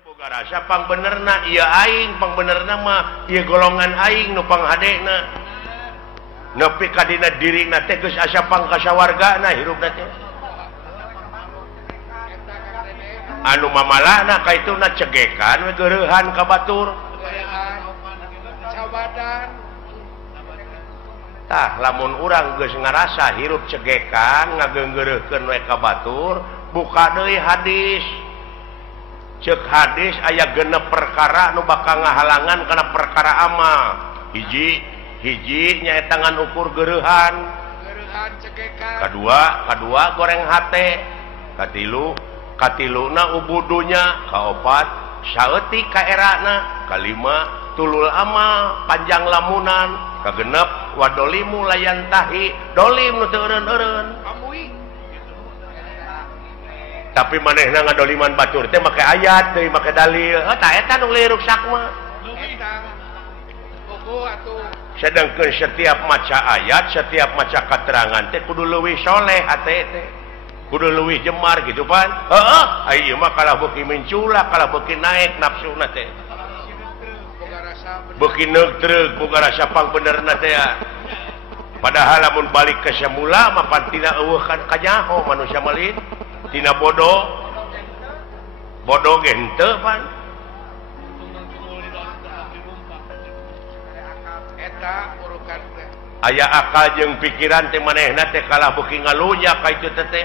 boga rasa pang benerna iya aing pang benerna mah iya golongan aing nu pang hadena nepi ka dina dirina teh geus asa pang kasawargana hirupna teh anu mamalahna kaituna cegekan we geurehan ka batur tah lamun urang geus ngarasa hirup cegekan ngageunggeureukkeun we ka batur buka deui hadis cek hadis aya genep perkara nu bakal ngahalangan karena perkara amal hiji nyaeta ngan ukur geurehan kadua goreng hate katiluna ubudunya kaopat saeutik ka erana kalima tulul amal panjang lamunan kagenep wadolimu layan tahi dolim nu teu eureun-eureun tapi manehna ngadoliman batur teh make ayat teh make dalil tah eta nu liruk sakma sedangkeun setiap maca ayat setiap maca keterangan teh kudu leuwih soleh hate teh kudu leuwih jemar gitu pan heeh ieu mah kalah beuki menculak kalah beuki naik nafsuna teh beuki neutreug boga rasa pang benerna teh padahal lamun balik ke semula mah pan tina eueuh kan kanyaho manusia malin tina bodoh ge henteu pan eta urukan aya akal jeung pikiran teh manehna teh kalah beuki ngalunya ka itu teh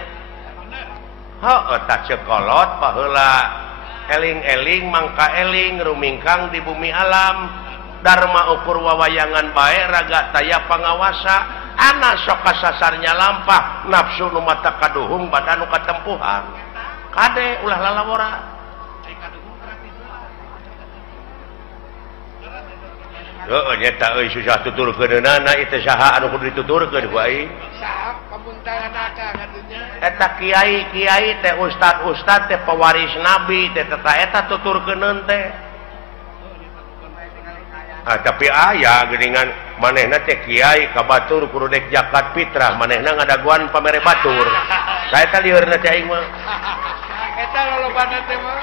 heuh tah cekolot paheula eling-eling mangka eling rumingkang di bumi alam dharma ukur wawayangan bae raga taya pangawasa anak sok kasasarnya lampah nafsu nu mata kaduhung badan nu katempuhan kade ulah lalawora heuh nyata euy susah tuturkeunana itu saha anu kudu dituturkeun ku aing saha pamuntahan akang atunya eta kiai teh ustad teh pewaris nabi teh eta tuturkeuneun teh tapi aya geuningan manehna teh kiai ka batur kudu dek zakat fitrah manehna ngadaguan pamere batur saeta liurna teh aing mah eta lolobana teh mah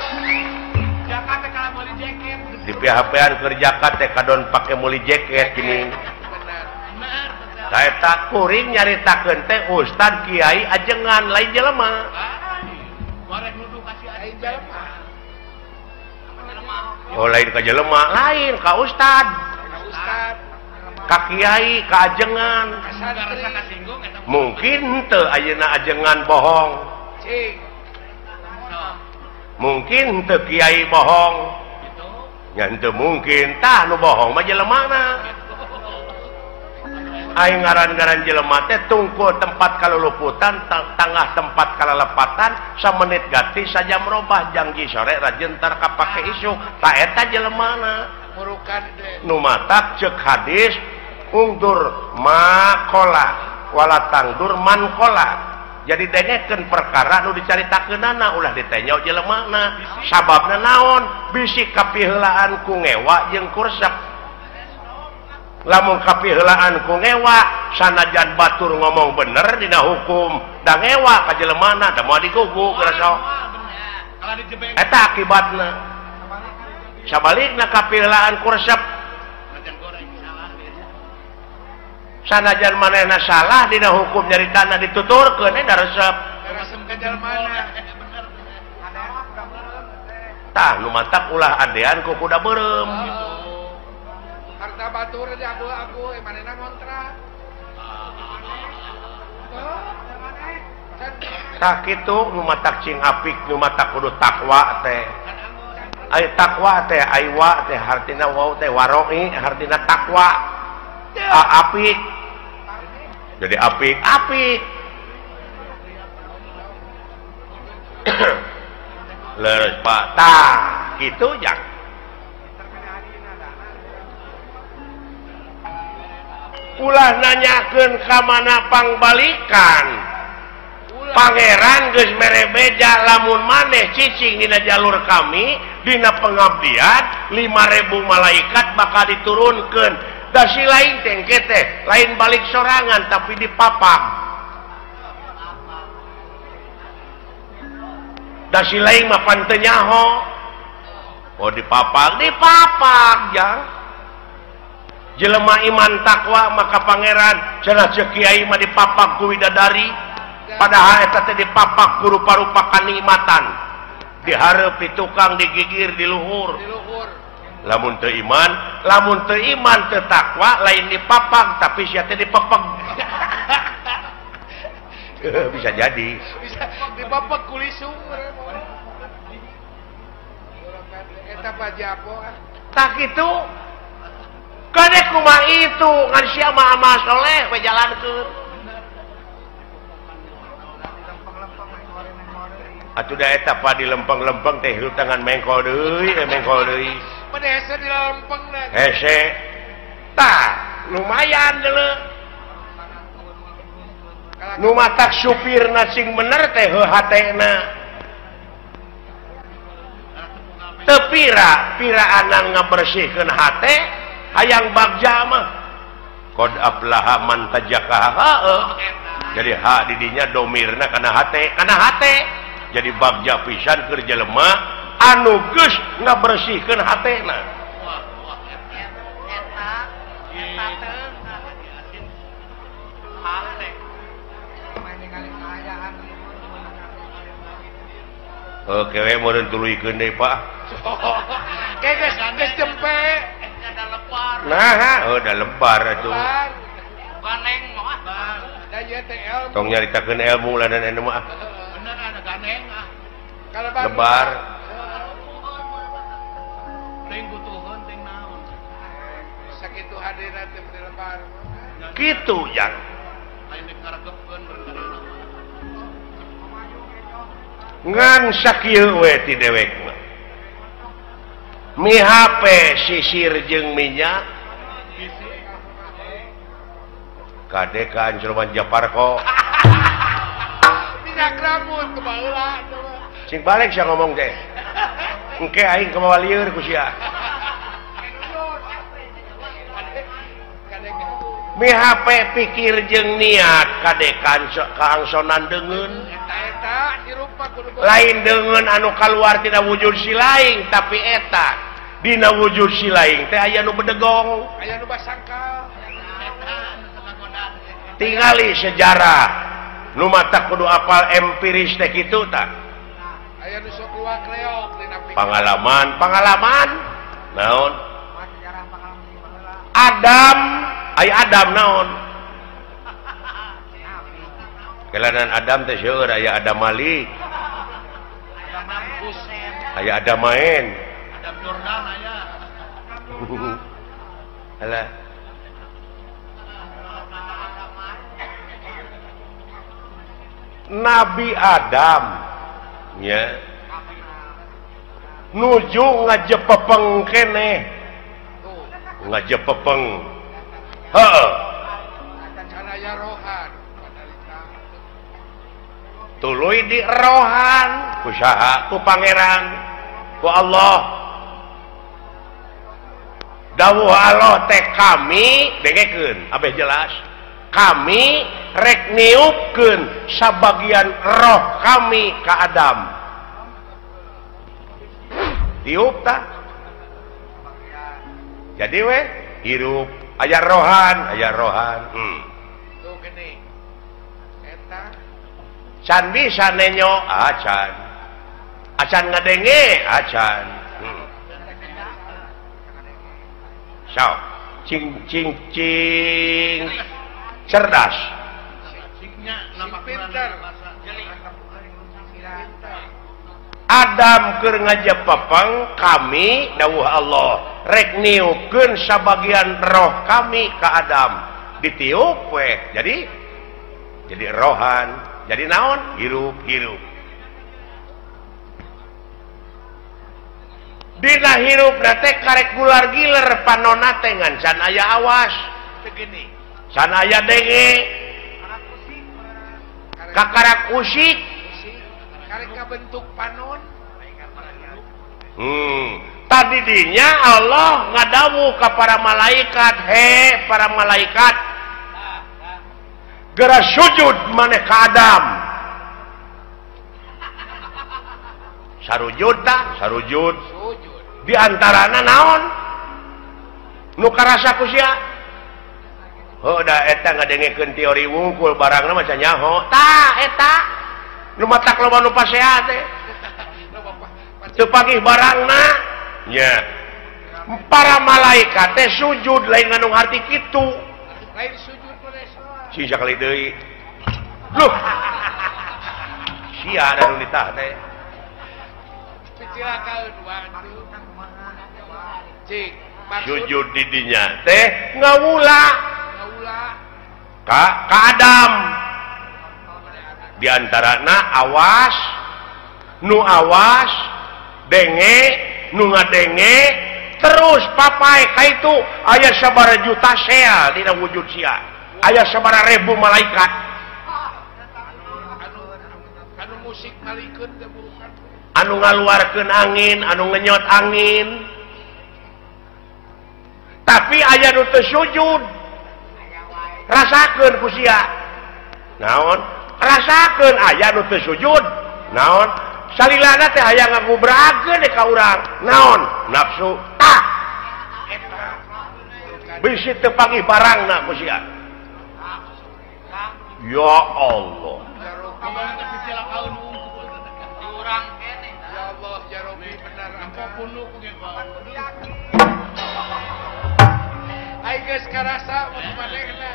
zakat teh kala meuli jaket di PHP-an keur zakat teh kadon pake meuli jaket gini saeta kuring nyaritakeun teh ustad kiai ajengan lain jelema wareh nuduh kasih lain jelema oh lain ka jelema lain ka ustad ka kiai ka ajengan mungkin teu ayeuna ajengan bohong mungkin teu kiai bohong nya henteu mungkin tah nu bohong mah jelemana aing ngaran-ngaran jelema teh tungkul tempat kaluluputan tangah tempat kalalepatan samenit gati saja merubah janji sore rajentar kapake isu tak eta jelemana murukan nu matak cek hadis ungdur makola walatangdur mankola jadi dengekeun perkara nu dicaritakeunana ulah ditanya jelemana sababna naon bisi kapiheulaan ku ngewa jeung kursep lamun kapiheulaan ku ngewa sanajan batur ngomong bener dina hukum da ngewa ka jelemana da moal diguguk rasa eta akibatna sabalikna kapiheulaan kursep sanajan manehna salah dina hukum nyaritana dituturkeun da resep ka jelemana tah nu matak ulah adean ku kuda beureum harta batur di abu-abu manehna ngontrak tah kitu nu matak cing apik nu matak kudu takwa teh ai takwa teh aiwa teh hartina wau teh waroi hartina takwa apik jadi apik leres pak tah kitu jang ulah nanyakeun ka mana pangbalikan pangeran geus mere beja lamun maneh cicing dina jalur kami dina pengabdian 5.000 malaikat bakal diturunkeun da si lain tengke teh lain balik sorangan tapi dipapam da si lain mah pan teu nyaho Oh dipapag ya. Jelema iman takwa maka pangeran cenah ceuk kiai mah dipapag ku widadari. Padahal eta teh dipapak ku rupa-rupa kanikmatan. Dihareup di tukang digigir di luhur. Lamun teu iman teu takwa lain dipapag tapi sia teh dipepeg. Bisa jadi. Bisa dipapag ku lisung. Eta pajapo. Tak kitu. Kadek kumaha itu ngan sia mah amal soleh we jalankeun. Atuh da eta pa di lempeng-lempeng teh hirup tangan mengkol deui, mengkol deui. Pada hese di lempeng na. Hese. Tah, lumayan deuleu. Nu matak supirna sing bener teh hatena. Teu piraanan ngabersihkeun hate hayang bagja mah. Qad aflaha man tajakaha. Jadi hak didinya domirna kana hate. Jadi bagja pisan keur jelema anu geus ngabersihkeun hatena. Oke, we meureun tuluykeun deui, Pak. Geus cempe. Ada lebar. Nah, da lebar atuh. Ganeng mah. Da ieu teh ilmu. Tong nyaritakeun ilmu ladan anu mah. Bener ada ganeng ah. Lebar. Teuing butuheun teuing naon. Sakitu hadirat teh lebar. Kitu yang Lain dikaregepkeun berkarya. ngan sakieu we ti dewek mah. Mi HP sisir jeung minyak. Kade ka Anjurman Japarko. Minyak rambut ke baheula. Sing balik sia ngomong teh. Engke aing kemawa lieur ku sia. Mi HP pikir jeung niat kade kaangsonan deungeun. Eta dirupa kudu Lain deungeun anu kaluar tina wujud si laing tapi eta dina wujud si laing teh aya nu bedegong. aya nu basangkal. Tingali sejarah nu mata kudu apal empiris teh kitu tah. Aya nu sok luak reog dina Pengalaman naon? Adam naon? Kelanan Adam teh seueur aya Adam Malik. Aya Adam main. Adam Jordan aya. Alah. Nabi Adam nya nuju ngajepepeng keneh. Ngajepepeng. Heeh. Aya rohan. Tuluy di rohan ku saha ku pangeran ku Allah. Dawuh Allah teh kami dengekeun abeh jelas. Kami rek niupkeun sabagian roh kami ka Adam. Tiup tah. Jadi we hirup aya rohan. Tuh gini. Eta Can bisa nenyo acan. Acan ngadenge acan. So, cing cerdas. cingnya nama pinter. Adam keur ngajepepeng kami dawuh Allah rek niupkeun sabagian roh kami ka Adam. Ditiup we. Jadi rohan. Jadi naon? Hirup. Dina hirup nate karek gular giler panonna teh ngan can aya awas. Begini. Can aya denge. Kakarak usik. Karek bentuk panon. Tadi dinya Allah ngadawuh ka para malaikat, he para malaikat, geura sujud maneh ka Adam. Sarujud tah, sarujud. Di antarana naon nu karasa ku sia da eta ngadengekeun teori wungkul barangna maca nyaho tah eta nu matak loba nu pasea teh teu pagih barangna nya para malaikat teh sujud lain nganu arti kitu lain sujud si sakali deui loh sia ada nu ditah teh kecilakaeun waduh cik sujud di dinya teh ngawula ka Adam di antarana awas nu awas denge nu ngadenge terus papai ka itu aya sabaraha juta sel dina wujud sia aya sabaraha ribu malaikat anu musik malikeun teh bukan anu ngaluarkeun angin anu ngenyot angin tapi aya nu teu sujud rasakeun ku sia naon rasakeun aya nu teu sujud naon salilana teh aya ngagubrakeun ka urang naon nafsu tah bisi teu pagih barangna ku sia ya Allah ya Allah ya Rabbi benar apapun nu ai geus karasa manehna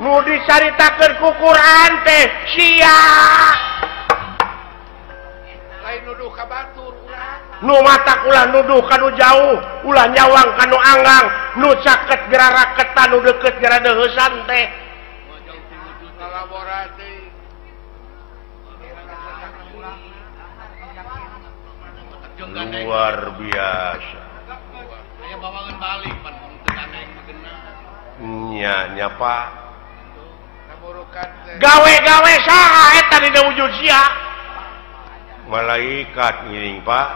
nu dicaritakeun ku Quran teh sia lain nuduh ka batur urang nu matak ulah nuduh kanu jauh ulah nyawang kanu anggang nu caket geraraketan nu deukeut gara deuheusan teh kolaborasi luar biasa aya bawangan balik pan teu ganeng beunang nya Pak naburukan teh gawe-gawe saha eta dina wujud sia malaikat ngiring Pak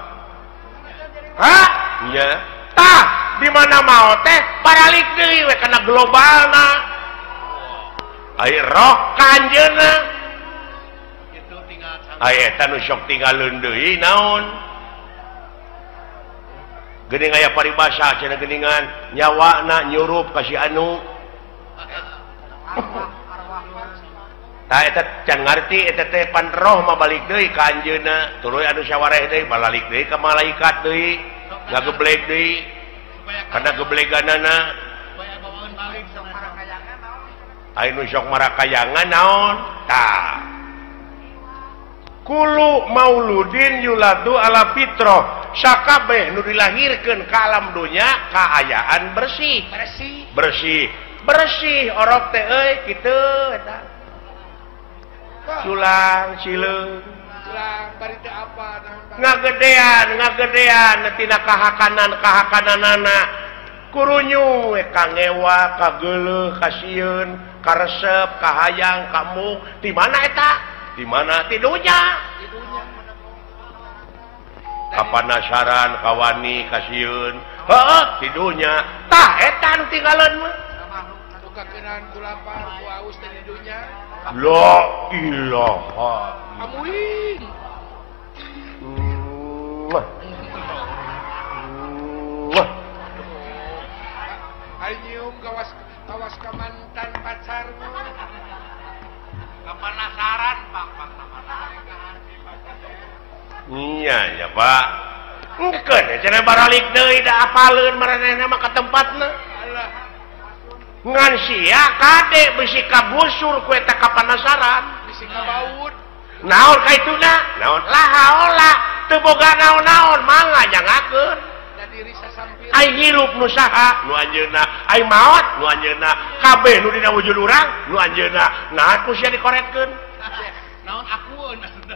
hah nya tah di mana mau teh baralik deui we kana globalna ai roh kanjeuna kitu tinggal ai eta nu sok tinggalkeun deui naon geuning aya paribasa cenah geuningan nyawana nyurup ka si anu tah eta can ngarti eta teh pan roh mah balik deui ka anjeunna tuluy anu sawareh deui balik deui ka malaikat deui ngageblek deui kana gebleganana supaya bawangan balik sama aya nu sok marakayangan naon tah kulu mauludin yuladu ala fitrah sakabeh nu dilahirkeun ka alam dunya kaayaan bersih orok teh euy kitu eta culang cileung bari teh apa ngagedean tina kahakananana kurunyu we kangewa kageuleuh kasieun karesep kahayang kamu di mana eta di mana tidunya kapanasaran kawani kasieun heeh tidunya tah eta anu tinggalan mah anu kakeunaan ku lapar ku aus teh di dunya la ilaha amuing Ayo kawas ka mantan pacarmu kapanasaran Pak iya ya Pak engkeun cenah baralik deui da apaleun maranehna mah ka tempatna ngan sia kade bisi kabusur ku eta kapanasaran bisi kabaud naon ka ituna naon lahaola teu boga naon-naon mangga nyangakeun da diri sasampir ai hirup nu saha nu anjeunna ai maot nu anjeunna kabeh nu dina wujud urang nu anjeunna naon ku sia dikoretkeun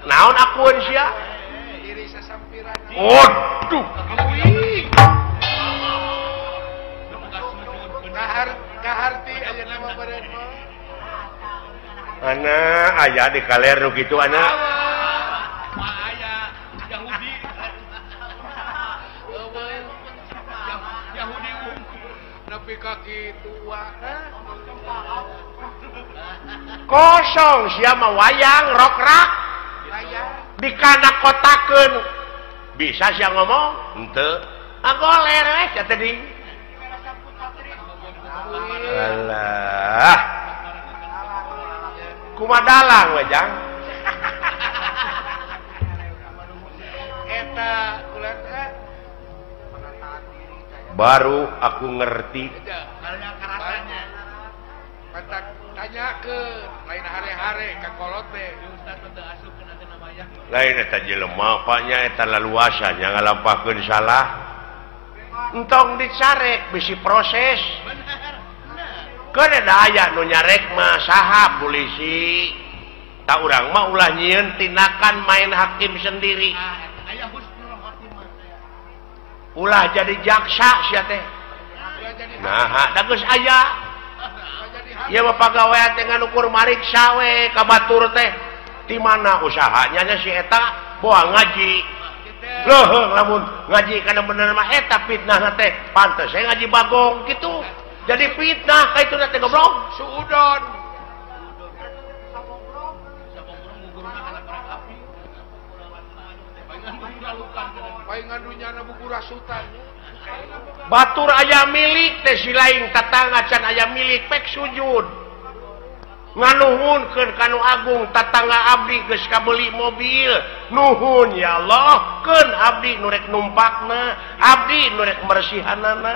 naon akueun sia diri sasampiran waduh amuing kaharti aya nama badan mah ana aya di kaler nu kitu ana aya Yahudi Yahudi nepi ka kitu kosong sia mah wayang rokrak aya dikana kotakeun bisa sih ngomong ente goler tadi alah kumadalang wejang eta ulah baru aku ngerti tanya ke lain hari-hari ka kolot teh lain eta jelema apanya eta laluasanya ngalampakeun salah entong dicarek bisi proses kan ada aya nu nyarek mah saha polisi tak urang mah ulah nyieun tindakan main hakim sendiri ulah jadi jaksa sia teh nah da geus aya ieu mah pagawean teh nganukur mariksa we ka batur teh di mana usahanya nya si eta boa ngaji leuheung lamun ngaji kana bener mah eta fitnah teh pantes saya ngaji bagong gitu jadi fitnah ka itu teh goblok suudon paingan dunyana buku rasutan batur aya milik teh si lain tatangga can aya milik pek sujud nganuhunkeun kanu agung tatangga abdi geus kabeli mobil nuhun ya Allah keun abdi nu rek numpakna abdi nu rek mersihanana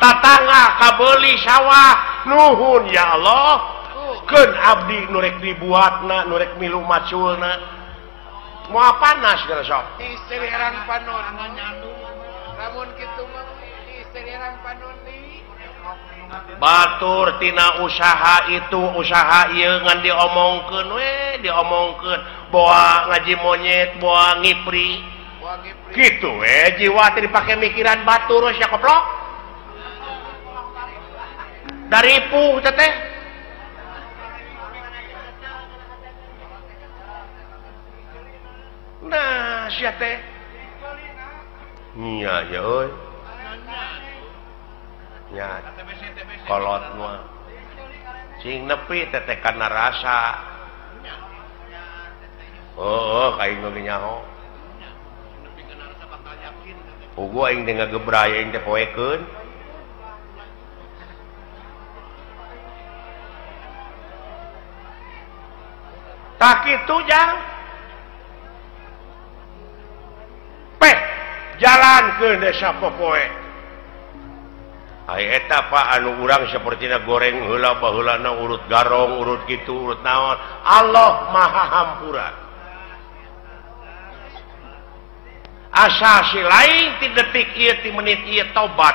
tatangga kabeli sawah nuhun ya Allah keun abdi nu rek dibuatna nu rek milu maculna moal panas geus sok istri herang panon lamun kitu mah istri herang panon deui batur tina usaha itu usaha ieu ngan diomongkeun we diomongkeun boa ngaji monyet boa ngipri kitu we jiwa teh dipake mikiran batur sia koplok dari puh teh nah sia teh nya ya euy nya kolot mah cing nepi teteh kana rasa kain nu nyaho ugu aing teh ngagebraya aing teh poekeun tak kitu jang peh jalankeun desa popoe eta Pak anu urang sapertina goreng heula baheulana urut garong urut kitu urut naon Allah Maha Hampura asa si lain ti detik ieu ti menit ieu tobat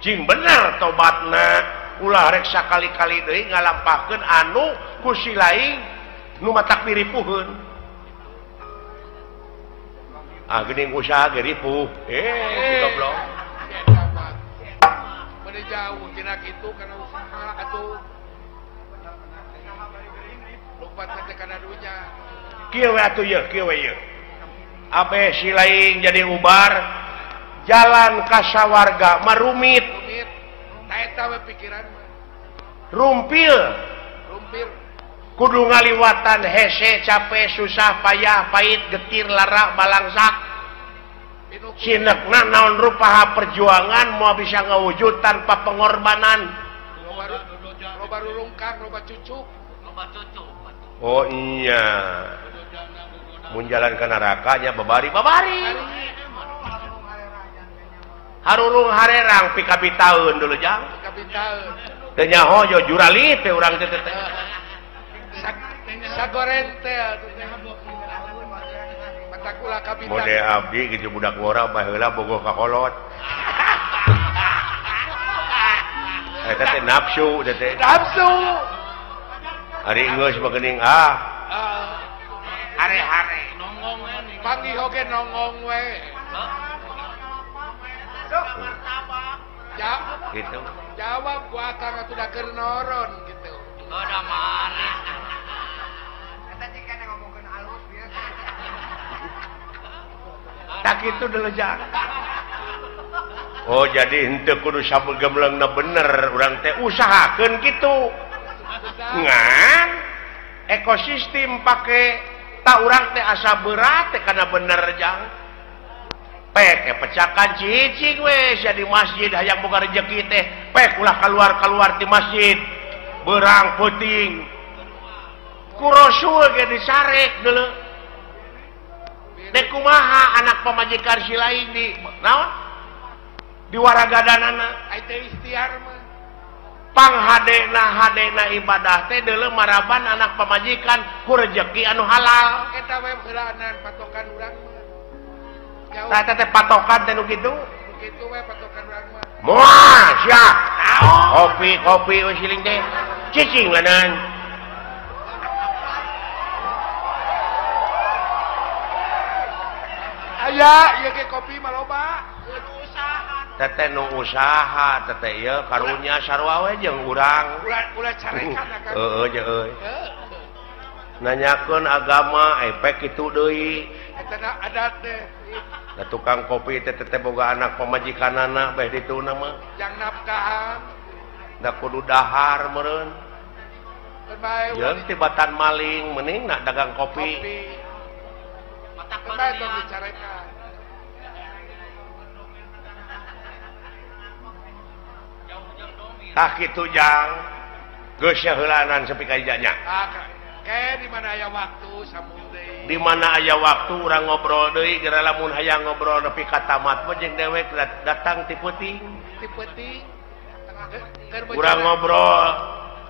cing bener tobatna ulah rek sakali-kali deui ngalampahkeun anu ku si lain nu matak piripuheun geuning usaha ge ripuh goblok jauh tina kitu kana usaha atuh lompat teh kana dunya kieu we atuh ieu kieu we ieu abe si lain jadi ubar jalan ka sawarga marumit ta eta we pikiran rumpil kudu ngaliwatan hese capek susah payah pahit getir lara balangsak sinekna naon rupaha perjuangan mau bisa ngawujud tanpa pengorbanan loba rulungkang loba cucuk oh iya mun jalan ke neraka nya babari harurung harerang pikabi taun dulu jang teu nyaho yo jurali teh urang teh sagoreng teh matakula kapitan mode abdi gitu budak wora baheula bogoh ka kolot eta teh nafsu teh nafsu ari geus bageuning hare-hare nongong we panggih oge nongong we gitu jawab ku akang atuh da keur noron gitu udah marah eta cing ngomongkeun alus bieu tak itu dulu jang oh jadi henteu kudu sabegemleungna bener urang teh usahakeun kitu ngan ekosistem pake tak urang teh asa berat teh karena bener jang pek pecakan cicing we sia di masjid hayang boga rezeki teh pek ulah keluar di masjid berang puting ku rasul ge disarek deuleu dek kumaha anak pamajikan si lain di naon di waragadanana ai teh ikhtiar mah hadena ibadah teh deuleu maraban anak pamajikan ku rezeki anu halal eta we heulaanan patokan urang mah tah teh patokan teh nu kitu kitu we patokan urang mah moal sia kopi we siling teh cicing lanan aya ieu ge kopi mah loba teteh nu usaha teteh ieu karunya sarua we jeung urang ulah carekan akan heueuh je euy nanyakeun agama efek kitu deui eta adat teh da tukang kopi teh teteh boga anak pamajikanana beh dituna mah jang nafkahan da kudu dahar meureun jeung tibatan maling mending nak dagang kopi matak bae tong dicarekan tah kitu jang geus heulaanan sepi ka ijanya kayak di mana aya waktu sambung deui di mana aya waktu urang ngobrol deui geura lamun hayang ngobrol nepi ka tamat mah jeung dewek datang ti peuting urang ngobrol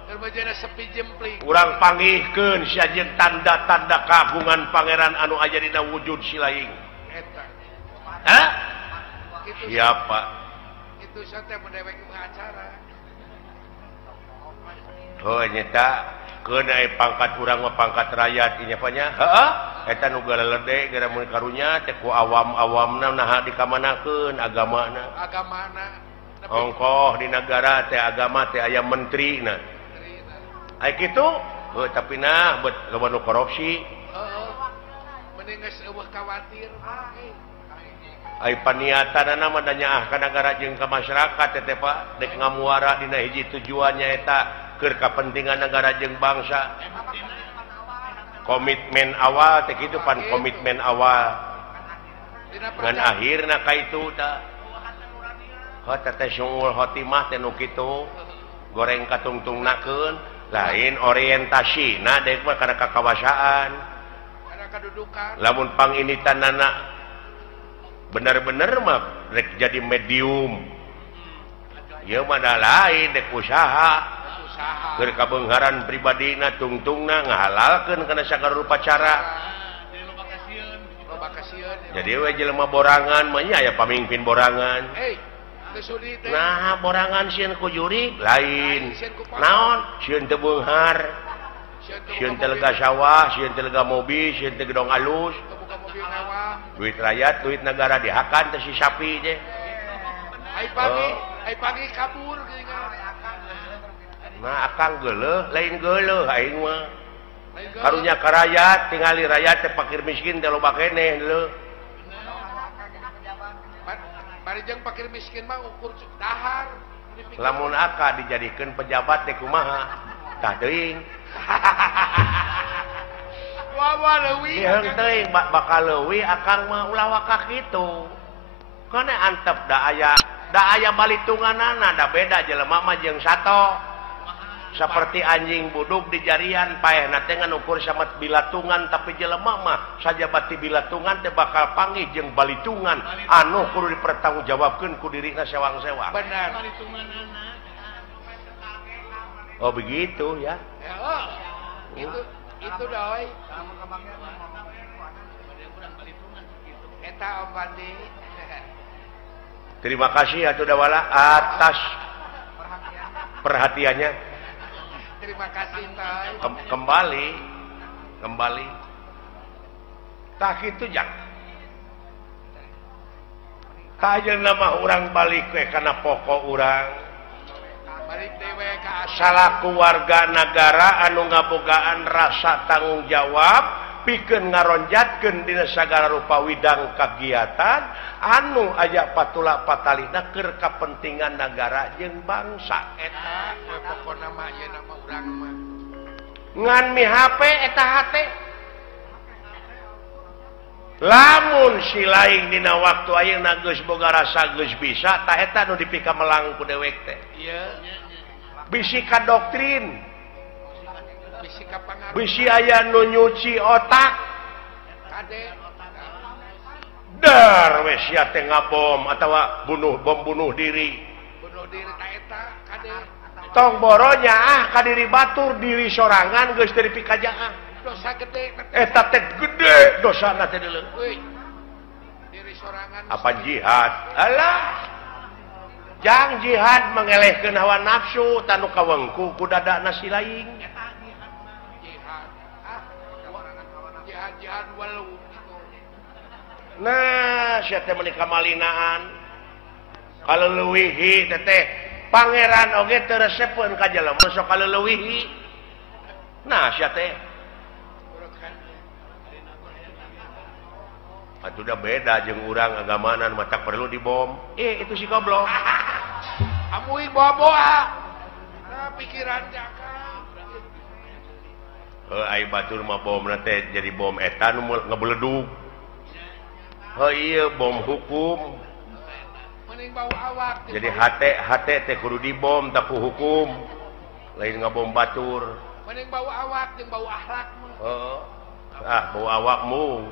keur bejana sepi jempling urang panggihkeun sia jeung tanda-tanda kagungan pangeran anu aya dina wujud si laing eta hah siapa itu santai mendewek acara oh nyata keun aya pangkat urang mah pangkat rakyat ieu nya heeh eta nu galelede gara mun karunya teh ku awam-awamna naha dikamanakeun agamana ongkoh di negara teh agama teh aya menterina aya kitu heuh tapi nah bet loba nu korupsi heeh mending geus eueuh khawatir aya paniatanna mah da nyaah ka nagara jeung ka masyarakat teh Pak dek ngamuara dina hiji tujuannya eta keur kapentingan negara jeung bangsa komitmen awal teh kitu pan komitmen awal ngan akhirna ka itu tah teh sungul khotimah teh nu kitu goreng katungtungnakeun lain orientasina dek mah kana kakawasaan kana kadudukan lamun panginitanana bener-bener mah rek jadi medium ieu mah da lain dek usaha keur kabeungharan pribadina tungtungna ngahalalkeun kana sagala rupa cara jadi we jelema borangan mah nya aya pamimpin borangan nah borangan sieun ku juri lain naon sieun teu beunghar sieun teu lega sawah sieun teu lega mobil sieun teu gedong alus duit rakyat duit negara dihakan teh si sapi je ai pagi kabur nah akang geuleuh lain geuleuh aing mah karunya ka rakyat tingali rakyat teh fakir miskin teh loba keneh leuh bari jeung fakir miskin mah ukur dahar lamun aka dijadikeun pejabat teh kumaha tah teuing wawa leuwih ieu teuing bakal leuwih akang mah ulah waka kitu kana antep da aya balitunganana da beda jelema mah jeung sato seperti anjing buduk di jarian paehna teh ngan ukur sama bilatungan tapi jelema mah sajabati bilatungan teh bakal panggih jeung balitungan anu kudu dipertanggungjawabkeun ku dirina sewang-sewang benar oh begitu ya itu doi eta Om Pandi terima kasih atuh dawala atas perhatiannya terima kasih Toy kembali tak itu jak tak aja nama orang balik ke karena pokok orang balik dewe ke salaku warga negara anu ngabogaan rasa tanggung jawab pikeun ngaronjatkeun dina sagala rupa widang kagiatan anu aya patula patalina keur kapentingan negara jeung bangsa eta pokona mah ieu nama urang mah ngan mi HP eta hate lamun si lain dina waktu ayeuna geus boga rasa geus bisa tah eta nu dipika melang ku dewek teh. Bisi ka doktrin, bisi aya nu nyuci otak. Dar we sia teh ngabom atawa bom bunuh diri. Ta eta kade. Tong boronya ka diri batur diri sorangan geus teu dipikajaan. Dosa gede. Eta teh gede dosana teh deuleu. Diri sorangan. Apa jihad? Alah. Jang jihad mengelehkeun hawa nafsu tanu kawengku ku dadana si laing. Jihad walau. Nah, sia teh menika malinaan. Kaleuweuhi teh pangeran oge teu resepkeun ka jelema sok kaleuweuhi. Nah, sia teh atuh udah beda jeung urang agamana nu matak perlu dibom. Itu si goblok. Amuing boa-boa. Nah, pikiran jaka. Ai batur mah bomna teh jadi bom eta nu ngebeledug. Iya bom hukum. Mending bau awak. Jadi hate teh kudu dibom tak ku hukum. Lain ngabom batur. Mending bau awak jeung bau akhlak mah. Bau awakmu.